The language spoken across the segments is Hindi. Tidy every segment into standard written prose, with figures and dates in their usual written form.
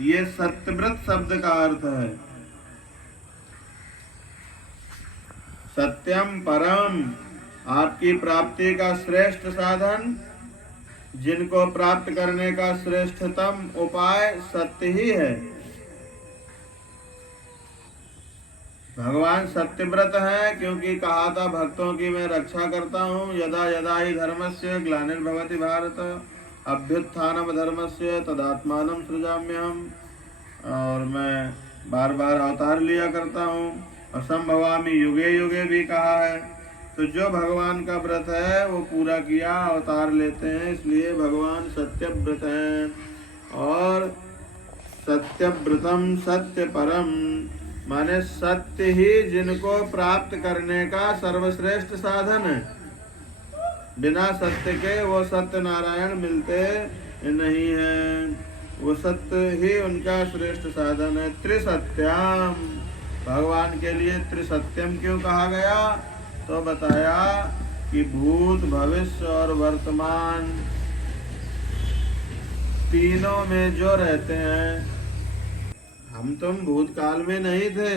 ये सत्यव्रत शब्द का अर्थ है। सत्यम परम, आपकी प्राप्ति का श्रेष्ठ साधन, जिनको प्राप्त करने का श्रेष्ठतम उपाय सत्य ही है। भगवान सत्यव्रत है क्योंकि कहा था भक्तों की मैं रक्षा करता हूँ। यदा यदा ही धर्मस्य ग्लानिर्भवति भारत अभ्युत्थानम धर्मस्य तदात्मानं सृजाम्यहम्। और मैं बार बार अवतार लिया करता हूँ। असंभवामि युगे युगे भी कहा है। तो जो भगवान का व्रत है वो पूरा किया, अवतार लेते हैं, इसलिए भगवान सत्यव्रत हैं। और सत्यव्रतम सत्य परम माने सत्य ही जिनको प्राप्त करने का सर्वश्रेष्ठ साधन है। बिना सत्य के वो सत्य नारायण मिलते नहीं हैं। वो सत्य ही उनका श्रेष्ठ साधन है। त्रिसत्यम, भगवान के लिए त्रिसत्यम क्यों कहा गया? तो बताया कि भूत भविष्य और वर्तमान तीनों में जो रहते हैं। हम तुम भूतकाल में नहीं थे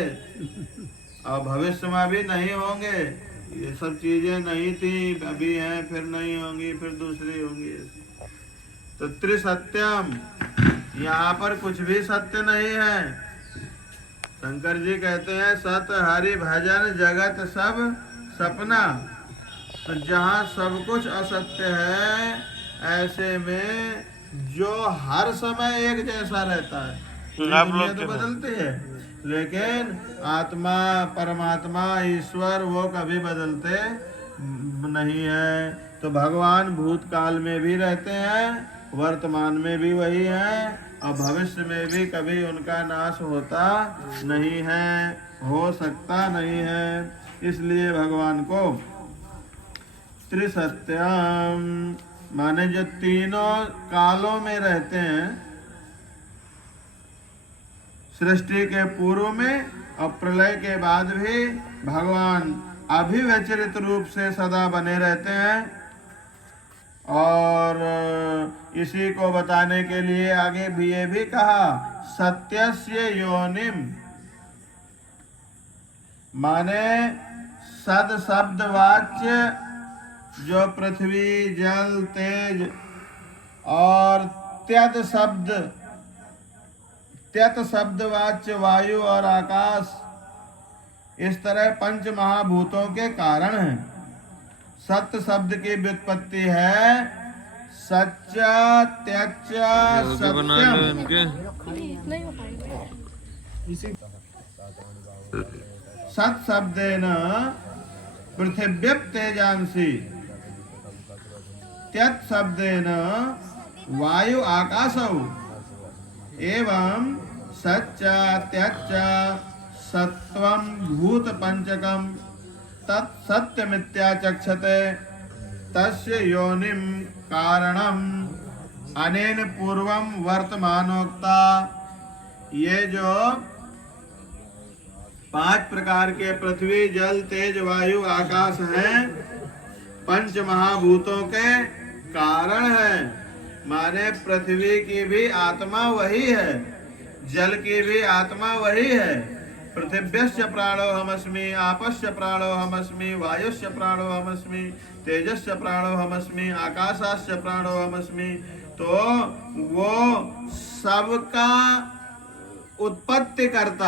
और भविष्य में भी नहीं होंगे। ये सब चीजें नहीं थी, अभी हैं, फिर नहीं होंगी, फिर दूसरी होंगी। तो त्रिसत्यम, यहाँ पर कुछ भी सत्य नहीं है। शंकर जी कहते हैं सत हरि भजन जगत सब सपना। तो जहाँ सब कुछ असत्य है, ऐसे में जो हर समय एक जैसा रहता है। दुनिया तो बदलती है, लेकिन आत्मा परमात्मा ईश्वर वो कभी बदलते नहीं है। तो भगवान भूतकाल में भी रहते हैं, वर्तमान में भी वही है, और भविष्य में भी कभी उनका नाश होता नहीं है, हो सकता नहीं है। इसलिए भगवान को त्रिसत्यम माने जो तीनों कालों में रहते हैं, सृष्टि के पूर्व में और प्रलय के बाद भी भगवान अभिव्यतिरिक्त रूप से सदा बने रहते हैं। और इसी को बताने के लिए आगे भी ये भी कहा सत्यस्य योनिम, माने सद शब्द वाच्य जो पृथ्वी जल तेज और त्यत शब्द वाच्य वायु और आकाश, इस तरह पंच महाभूतों के कारण है। सत्य शब्द की व्युत्पत्ति है सच्चा त्यच्चा सत्यम। सत शब्देन पृथिव्यप तेजांसी, त्यत शब्देन वायु आकाशौ, एवं सच्चा त्यच्चा सत्वं भूत पंचकम तत्सत्यमित्याचक्षते तस्य योनिम कारणम अनेन पूर्वम वर्तमानोक्ता। ये जो 5 प्रकार के पृथ्वी जल तेज वायु आकाश हैं, पंच महाभूतों के कारण है। माने पृथ्वी की भी आत्मा वही है, जल की भी आत्मा वही है। पृथिव्यस्य प्राणो हमस्मि, आपस्य प्राणो हमस्मि, वायुस्य प्राणो हमस्मि, तेजस्य प्राणो हमस्मि, आकाशस्य प्राणो हमस्मि। तो वो सबका उत्पत्ति करता